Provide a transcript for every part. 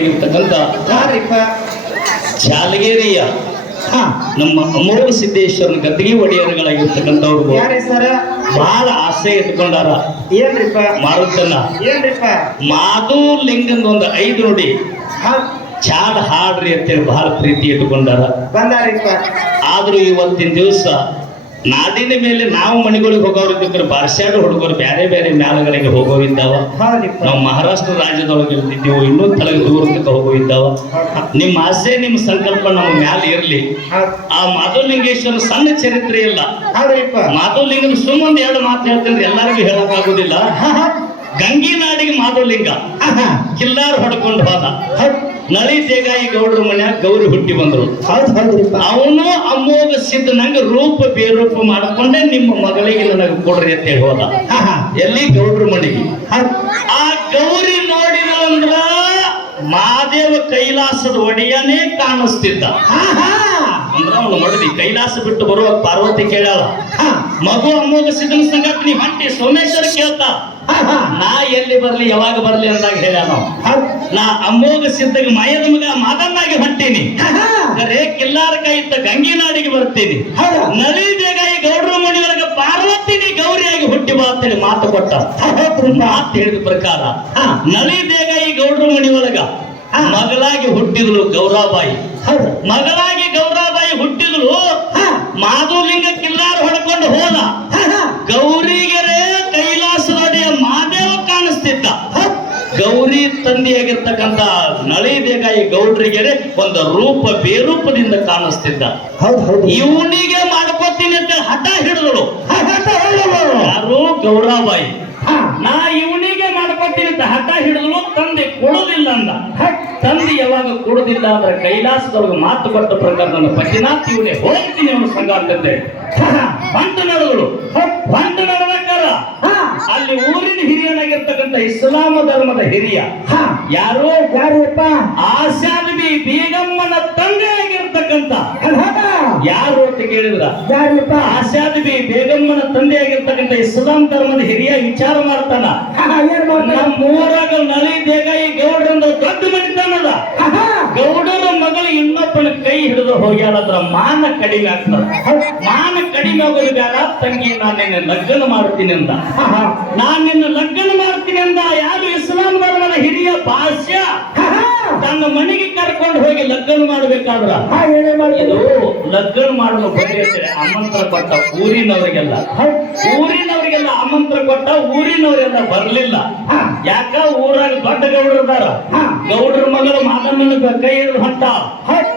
ಇರ್ತಕ್ಕಂಥ ಚಾಲಗೇರಿಯ ನಮ್ಮ ಅಮೋಘ ಸಿದ್ದೇಶ್ವರನ ಗದ್ದಿಗೆ ಒಡೆಯರುಗಳಾಗಿರ್ತಕ್ಕಂಥವ್ರು ಬಹಳ ಆಸೆ ಇಟ್ಕೊಂಡಾರ. ಏನ್ರಿಪ್ಪ ಮಾರುತನ್ನ ಮಾಧುಲಿಂಗಂದ ಒಂದು 5 ನುಡಿ ಚಾಲ ಹಾಡ್ರಿ ಅಂತೇಳಿ ಬಹಳ ಪ್ರೀತಿ ಇಟ್ಕೊಂಡಾರ. ಆದ್ರೂ ಇವತ್ತಿನ ದಿವಸ ನಾಡಿನ ಮೇಲೆ ನಾವು ಮನೆಗಳಿಗೆ ಹೋಗೋರಿದ್ದಕ್ಕೆ ಬಾರ್ಸ್ಯಾಡು ಹುಡುಗರು ಬೇರೆ ಬೇರೆ ಮ್ಯಾಲಗಳಿಗೆ ಹೋಗೋವಿದ್ದಾವ. ನಾವು ಮಹಾರಾಷ್ಟ್ರ ರಾಜ್ಯದೊಳಗೆ ಇರ್ತಿದ್ದೀವಿ, ಇನ್ನೂ ತಳಗ ದೂರಕ್ಕೆ ಹೋಗೋವಿದ್ದಾವ. ನಿಮ್ಮ ಆಸೆ ನಿಮ್ಮ ಸಂಕಲ್ಪ ನಮ್ಮ ಮ್ಯಾಲ ಇರ್ಲಿ. ಆ ಮಾಧುಲಿಂಗೇಶ್ವರ ಸಣ್ಣ ಚರಿತ್ರೆ ಇಲ್ಲ. ಮಾಧುಲಿಂಗನ ಸುಮ್ಮೊಂದು 2 ಮಾತು ಹೇಳ್ತೇನೆ, ಎಲ್ಲರಿಗೂ ಹೇಳಕ್ ಆಗುದಿಲ್ಲ. ಗಂಗಿನಾಡಿಗೆ ಮಾಧುಲಿಂಗ ಕಿಲ್ಲಾರು ಹೊಡ್ಕೊಂಡು ಹೋದ. ನಳಿ ದೇಗಾಯಿ ಗೌಡ್ರ ಮನ್ಯಾಗ ಗೌರಿ ಹುಟ್ಟಿ ಬಂದ್ರು. ಅವನು ಅಮೋಘ ಸಿದ್ಧ ನಂಗ ರೂಪ ಬೇರೂಪ ಮಾಡ್ಕೊಂಡೆ ನಿಮ್ಮ ಮಗಳಿಗೆ ನನಗೆ ಕೊಡ್ರಿ ಅಂತ ಹೇಳಿ ಹೋದ. ಎಲ್ಲಿ ಗೌಡ್ರ ಮನೆಗೆ. ಆ ಗೌರಿ ನೋಡಿದ್ರಂದ್ರ ಮಾದೇವ ಕೈಲಾಸದ ಒಡೆಯನೇ ಕಾಣಿಸ್ತಿದ್ದ. ಅಂದ್ರ ಅವನು ಮಡದಿ ಕೈಲಾಸ ಬಿಟ್ಟು ಬರುವಾಗ ಪಾರ್ವತಿ ಕೇಳಾಳ, ಮಗು ಅಮೋಘ ಸಿದ್ಧನ ಸಂಗಟ ನೀ ಹೊಂಟಿ ಸೋಮೇಶ್ವರ ಕೇಳ್ತಾ, ನಾ ಎಲ್ಲಿ ಬರ್ಲಿ ಯಾವಾಗ ಬರ್ಲಿ ಅಂದಾಗ ಹೇಳ ನಾ ಅಮೋಘ ಸಿದ್ಧಗೆ ಮಾಯದ ಮಗ ಮಾದನ್ನಾಗಿ ಹೊಂಟೀನಿ, ಕಿಲ್ಲಾರ ಕೈ ಇದ್ದ ಗಂಗಿನಾಡಿಗೆ ಬರ್ತೀನಿ, ನಳಿ ದೇಗಾಯಿ ಗೌಡ್ರ ಮನೆಯೊಳಗೆ ಪಾರ್ವತಿನಿ ಗೌರಿಯಾಗಿ ಹುಟ್ಟಿ ಬಾ ಅಂತೇಳಿ ಮಾತು ಕೊಟ್ಟ. ಮಾತು ಹೇಳಿದ ಪ್ರಕಾರ ನಳಿ ದೇಗಾಯಿ ಗೌಡ್ರ ಮನೆಯೊಳಗ ಮಗಳಾಗಿ ಹುಟ್ಟಿದ್ಳು ಗೌರಾಬಾಯಿ. ಮಗಳಾಗಿ ಗೌರಾಬಾಯಿ ಹುಟ್ಟಿದ್ಳು. ಮಾಧುಲಿಂಗ ಕಿಲ್ಲಾರ ಹೊಡ್ಕೊಂಡು ಹೋದ. ಗೌರಿಗೆರೆ ಕೈಲಾಸದೊಡೆಯ ಮಾದೇವ ಕಾಣಿಸ್ತಿದ್ದ. ಗೌರಿ ತಂದೆಯಾಗಿರ್ತಕ್ಕಂಥ ನಳಿ ದೇಗಾಯಿ ಗೌಡ್ರಿಗೆರೆ ಒಂದು ರೂಪ ಬೇರೂಪದಿಂದ ಕಾಣಿಸ್ತಿದ್ದ. ಇವನಿಗೆ ಮಾಡ್ಕೋತೀನಿ ಅಂತ ಹಠ ಹಿಡಿದಳು. ಯಾರು? ಗೌರಾಬಾಯಿ. ನಾ ಇವನಿಗೆ ಮಾಡ್ಕೊತೀನಿ ಅಂತ ಹಠ ಹಿಡಿದಳು. ತಂದೆ ಕೊಡುದಿಲ್ಲ ಅಂದ. ತಂದೆ ಯಾವಾಗ ಕೊಡುದಿಲ್ಲ ಅಂದ್ರೆ ಕೈಲಾಸದವ್ರಿಗೆ ಮಾತು ಕೊಟ್ಟ ಪ್ರಕಾರ ನನ್ನ ಪತಿನಾಥ್ ಇವನೇ ಹೋಗ್ತೀನಿ ಅವನು ಸಂಘ ಅಂತಂದೆ. ಹೊಂಟು ನಡೆದಳು. ಹೊಂಟು ನಡೆದಕ್ಕಾರ ಅಲ್ಲಿ ಊರಿನ ಹಿರಿಯನಾಗಿರ್ತಕ್ಕಂಥ ಇಸ್ಲಾಮ ಧರ್ಮದ ಹಿರಿಯ ಯಾರು? ಆಶಾನಬಿ ಬೇಗಮ್ಮನ ತಂದೆ ಆಗಿರ್ತಕ್ಕಂಥ ಯಾರು ಅಂತ ಕೇಳಿದ್ರ? ಆಶಾನಬಿ ಬೇಗಮ್ಮನ ತಂದೆ ಆಗಿರ್ತಕ್ಕಂಥ ಇಸ್ಲಾಂ ಧರ್ಮದ ಹಿರಿಯ ವಿಚಾರ ಮಾಡ್ತಾನ. ನಮ್ಮೂರಾಗ ನಳಿ ದೇಗಾಯಿ ಗೌಡ್ರಂದ ದೊಡ್ಡ ಮನಿತನದ ಗೌಡರ ಮಗಳು ಇನ್ನೊಬ್ಬನ ಕೈ ಹಿಡಿದು ಹೋಗ್ಯಾಳದ್ರ ಮಾನ ಕಡಿಮೆ ಆಗ್ತದ. ಮಾನ ಕಡಿಮೆ ಆಗೋದು ಬೇಡ ತಂಗಿ, ನಾನು ನಿನ್ನ ಲಗ್ನ ಮಾಡ್ತೀನಿ ಅಂದ. ನಾನು ನಿನ್ನ ಲಗ್ನ ಮಾಡ್ತೀನಿ ಅಂದ. ಯಾರು? ಇಸ್ಲಾಂ ಧರ್ಮದ ಹಿರಿಯ ಭಾಷ್ಯ ತನ್ನ ಮನೆಗೆ ಕರ್ಕೊಂಡು ಹೋಗಿ ಲಗ್ನ ಮಾಡ್ಬೇಕಾದ್ರ ಇದು ಲಗ್ನ ಮಾಡಲು ಬಂದಿರ್ತಾರೆ. ಆಮಂತ್ರ ಕೊಟ್ಟ ಊರಿನವರಿಗೆಲ್ಲ ಆಮಂತ್ರ ಕೊಟ್ಟ. ಊರಿನವರೆಲ್ಲ ಬರ್ಲಿಲ್ಲ. ಯಾಕ? ಊರಾಗ ದೊಡ್ಡ ಗೌಡ್ರದಾರ. ಗೌಡ್ರ ಮಗಳು ಮಾದಮ್ಮನ ಕೈ ಹಿಡಿದು ಹೊಂಟ.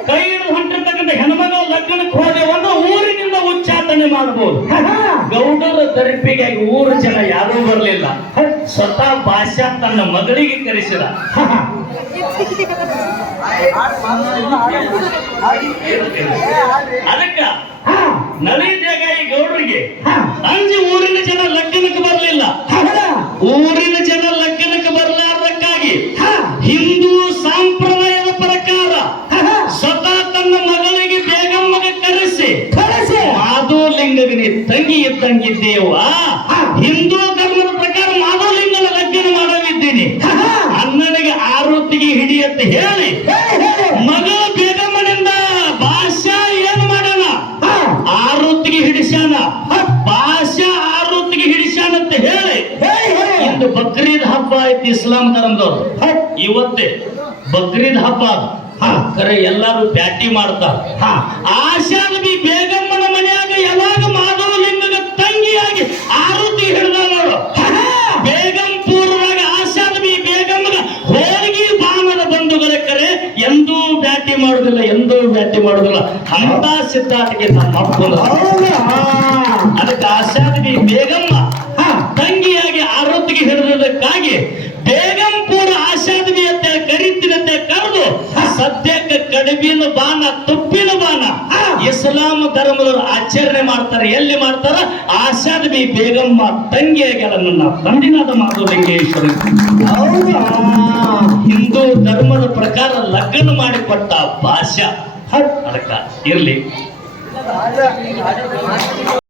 ಕೈ ಹಿಡಿದು ಹೊಂಟಿರ್ತಕ್ಕಂಥ ಹೆಣ್ಮಗಳ ಲಗ್ನಕ್ಕೆ ಹೋದೆವಂದ್ರೆ ಊರಿನಿಂದ ಉಚ್ಚಾಟನೆ ಮಾಡಬಹುದು. ಗೌಡರ ತರಪಿಗಾಗಿ ಊರ ಜನ ಯಾರೂ ಬರಲಿಲ್ಲ. ಸ್ವತಃ ಭಾಷಾ ತನ್ನ ಮಗಳಿಗೆ ಕರೆಸಿದ. ಅದಕ್ಕ ನಳಿ ದೇಗಾಯಿ ಗೌಡ್ರಿಗೆ ಅಂಜಿ ಊರಿನ ಜನ ಲಗ್ನಕ್ಕೆ ಬರಲಿಲ್ಲ. ಊರಿನ ಜನ ಲಗ್ನಕ್ಕೆ ಬರಲಾರ್ದಕ್ಕಾಗಿ ಹಿಂದೂ ಸಂಪ್ರದಾಯದ ಪ್ರಕಾರ ಸ್ವತಃ ತನ್ನ ಮಗಳಿಗೆ ಬೇಗಮ್ಮಗೆ ಕರೆಸಿ ಮಾಧುಲಿಂಗಗೆ ನೀ ತಂಗಿ ಇದ್ದಂಗಿದ್ದೇವ. ಹಿಂದೂ ಧರ್ಮದ ಪ್ರಕಾರ ಮಾಧುಲಿಂಗನ ಲಗ್ನ ಮಾಡಲಿದ್ದೀನಿ, ಅಣ್ಣನಿಗೆ ಆರುತಿಗೆ ಹಿಡಿಯತ್ತ ಹೇಳಿ ಮಗಳ ಬೇಗಮ್ಮನಿಂದ ಭಾಷಾ ಏನ್ ಮಾಡೋಣ? ಆರುತಿಗೆ ಹಿಡಿಸ್ಯಾನ. ಭಾಷಾ ಆರುತಿಗೆ ಹಿಡಿಸ್ಯಾನಂತ ಹೇಳಿ ಇಂದು ಬಕ್ರೀದ್ ಹಬ್ಬ ಐತಿ ಇಸ್ಲಾಂ ಧರ್ಮದವ್ರು. ಇವತ್ತೇ ಬಕ್ರೀದ್ ಹಬ್ಬ ಕರೆ ಎಲ್ಲಾರು ಬ್ಯಾಟಿ ಮಾಡ್ತಾರ. ಆಶಾನಬಿ ಬೇಗಮ್ಮನ ಮನೆಯಾಗ ಯಾವಾಗ ಮಾಧವಲಿಂಗದ ತಂಗಿಯಾಗಿ ಆರುತಿ ಹಿಡಿದ ನೋಡು. ಬೇಗಂಪುರದಾಗ ಆಶಾನಬಿ ಬೇಗಮ್ಮನ ಹೋಳಿಗೆ ಬಾಮನ ಬಂಧುಗಳ ಕರೆ ಎಂದೂ ಬ್ಯಾಟಿ ಮಾಡುದಿಲ್ಲ, ಎಂದೂ ಬ್ಯಾಟಿ ಮಾಡುದಿಲ್ಲ. ಅಂತ ಸಿದ್ಧಾಟಿಗೆ ನಮ್ಮ ಅಪ್ಪನ. ಅದಕ್ಕೆ ಆಶಾನಬಿ ಬೇಗಮ್ಮ ತಂಗಿಯಾಗಿ ಆರುತಿಗೆ ಹಿಡಿದಕ್ಕಾಗಿ ಬೇಗಂಪುರ ಆಶಾನಬಿ ಅಂತ ಕರಿತೀನಂತೆ ಕರೆದು ಸದ್ಯಕ್ಕೆ ಕಡುಬಿನ ಬಾನ ತುಪ್ಪಿನ ಬಾನ ಇಸ್ಲಾಂ ಧರ್ಮದವರು ಆಚರಣೆ ಮಾಡ್ತಾರೆ. ಎಲ್ಲಿ ಮಾಡ್ತಾರ? ಆಶಾನಬಿ ಬೇಗಮ್ಮ ತಂಗಿಯಾಗಿ ನನ್ನ ತಂದಿನಾದ ಮಾಧುಲಿಂಗೇಶ್ವರ ಹಿಂದೂ ಧರ್ಮದ ಪ್ರಕಾರ ಲಗ್ನ ಮಾಡಿಕೊಟ್ಟ ಭಾಷಾ. ಅದಕ್ಕ ಇರ್ಲಿ.